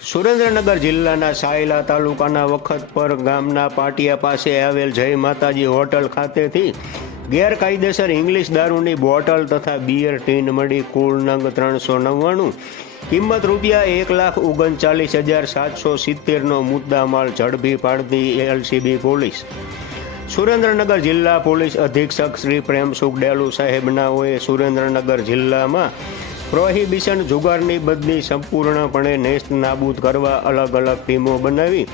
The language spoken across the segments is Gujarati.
સુરેન્દ્રનગર જિલ્લાના સાયલા તાલુકાના વખતપર ગામના પાટિયા પાસે આવેલ જય માતાજી હોટલ ખાતેથી ગેરકાયદેસર ઇંગ્લિશ દારૂની બોટલ તથા બિયર ટીન મળી કુલ નંગ ત્રણસો નવ્વાણું. કિંમત રૂપિયા એક લાખ ઓગણચાલીસ હજાર સાતસો સિત્તેરનો મુદ્દામાલ ઝડપી પાડતી એલસીબી પોલીસ. સુરેન્દ્રનગર જિલ્લા પોલીસ અધિક્ષક શ્રી પ્રેમસુખ ડેલુ સાહેબનાઓએ સુરેન્દ્રનગર જિલ્લામાં પ્રોહિબિશન જુગારની બદલી સંપૂર્ણપણે નેસ્ત નાબૂદ કરવા અલગ અલગ ટીમો બનાવી.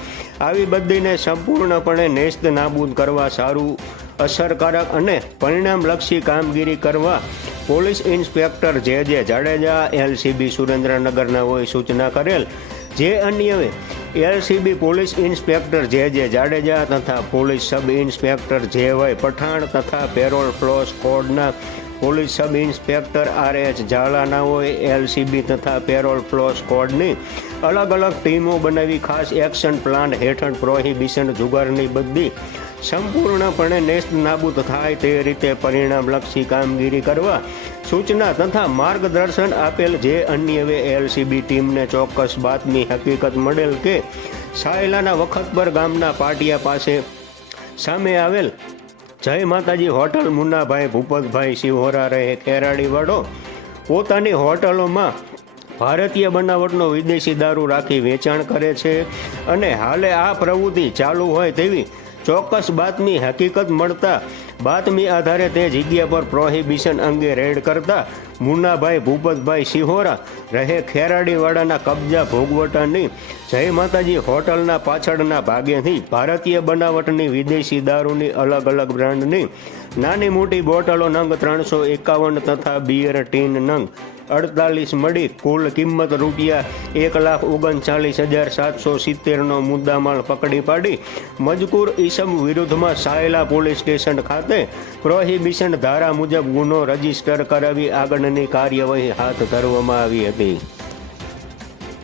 આવી બદલીને સંપૂર્ણપણે નેસ્ત નાબૂદ કરવા સારું, અસરકારક અને પરિણામલક્ષી કામગીરી કરવા પોલીસ ઇન્સ્પેક્ટર જે જે જાડેજા, એલસીબી સુરેન્દ્રનગરના હોય સૂચના કરેલ. જે અન્યવે એલસીબી પોલીસ ઇન્સ્પેક્ટર જે જે જાડેજા તથા police sub inspector J Y Pathan તથા parole furlough સ્કોડના police sub inspector R H ઝાલાના હોય એલસીબી તથા પેરોલ ફ્લો સ્કોડની અલગ અલગ ટીમો બનાવી ખાસ એક્શન પ્લાન હેઠળ પ્રોહિબિશન જુગારની બધી સંપૂર્ણપણે નેસ્ત નાબૂદ થાય તે રીતે પરિણામલક્ષી કામગીરી કરવા સૂચના તથા માર્ગદર્શન આપેલ જે અન્યવે એલસીબી ટીમને ચોક્કસ બાતમી હકીકત મળેલ કે સાયલાના વખતબર ગામના પાટિયા પાસે સામે આવેલ જય માતાજી, હોટલ મુન્નાભાઈ, ભૂપતભાઈ, શિવહોરા રહે કેરાડીવાડો પોતાની હોટલોમાં ભારતીય બનાવટનો વિદેશી દારૂ રાખી વેચાણ કરે છે અને હાલે આ પ્રવૃત્તિ ચાલુ હોય તેવી ચોક્કસ બાતમી હકીકત મળતા બાતમી આધારે તે જગ્યા પર પ્રોહિબિશન અંગે રેડ કરતા મુન્નાભાઈ, ભૂપતભાઈ સિહોરા રહે ખેરાડીવાડાના કબજા ભોગવટાની જય માતાજી હોટલના પાછળના ભાગેથી ભારતીય બનાવટની વિદેશી દારૂની અલગ અલગ બ્રાન્ડની નાની મોટી બોટલો નંગ ત્રણસો એકાવન તથા બિયર ટીન નંગ. અડતાલીસ મળી કુલ કિંમત રૂપિયા એક લાખ ઓગણચાલીસ હજાર સાતસો સિત્તેરનો મુદ્દામાલ પકડી પાડી. મજકૂર ઈસમ વિરુદ્ધમાં સાયલા પોલીસ સ્ટેશન ખાતે પ્રોહિબિશન ધારા મુજબ ગુનો રજિસ્ટર કરાવી આગળની કાર્યવાહી હાથ ધરવામાં આવી હતી.